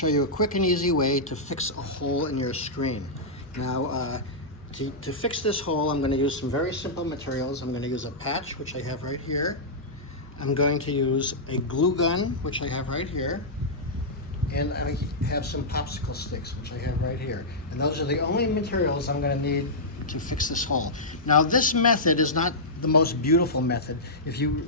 Show you a quick and easy way to fix a hole in your screen. Now, to fix this hole, I'm going to use some very simple materials. I'm going to use a patch, which I have right here. I'm going to use a glue gun, which I have right here. And I have some popsicle sticks, which I have right here. And those are the only materials I'm going to need to fix this hole. Now, this method is not the most beautiful method. If you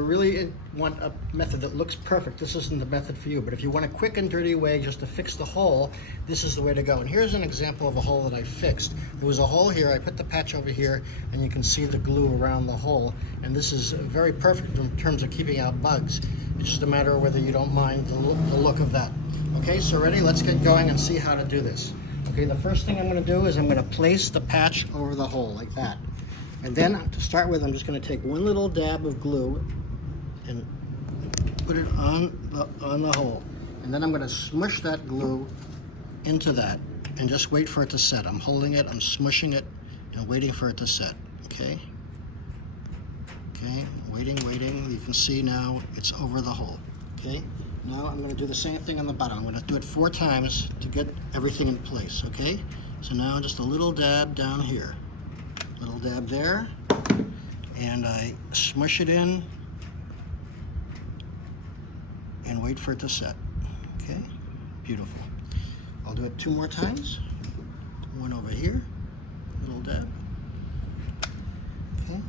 really want a method that looks perfect, this isn't the method for you. But if you want a quick and dirty way just to fix the hole, this is the way to go. And here's an example of a hole that I fixed. There was a hole here. I put the patch over here, and you can see the glue around the hole. And this is very perfect in terms of keeping out bugs. It's just a matter of whether you don't mind the look of that. Okay, so ready? Let's get going and see how to do this. Okay, the first thing I'm going to do is I'm going to place the patch over the hole like that. And then to start with, I'm just going to take one little dab of glue and put it on the hole. And then I'm going to smush that glue into that and just wait for it to set. I'm holding it, I'm smushing it, and waiting for it to set. Okay? Okay, waiting. You can see now it's over the hole. Okay? Now I'm going to do the same thing on the bottom. I'm going to do it 4 times to get everything in place. Okay? So now just a little dab down here. Little dab there, and I smush it in and wait for it to set. Okay, beautiful. I'll do it 2 more times. One over here, little dab. Okay,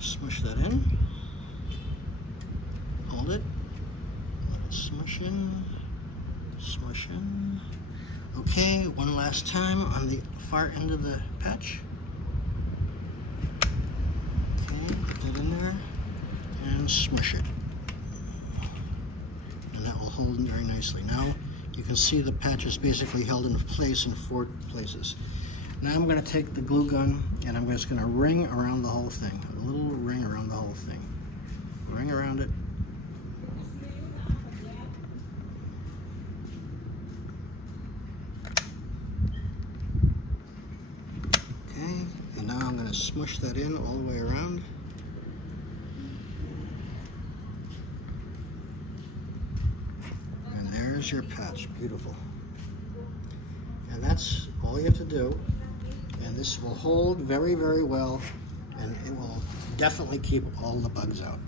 smush that in, hold it, let it smush in, smush in. Okay, one last time on the far end of the patch. Okay, put that in there and smush it. And that will hold very nicely. Now you can see the patch is basically held in place in 4 places. Now I'm going to take the glue gun and I'm just going to ring around the whole thing. A little ring around the whole thing. Ring around it. Now I'm going to smush that in all the way around. And there's your patch. Beautiful. And that's all you have to do. And this will hold very, very well, and it will definitely keep all the bugs out.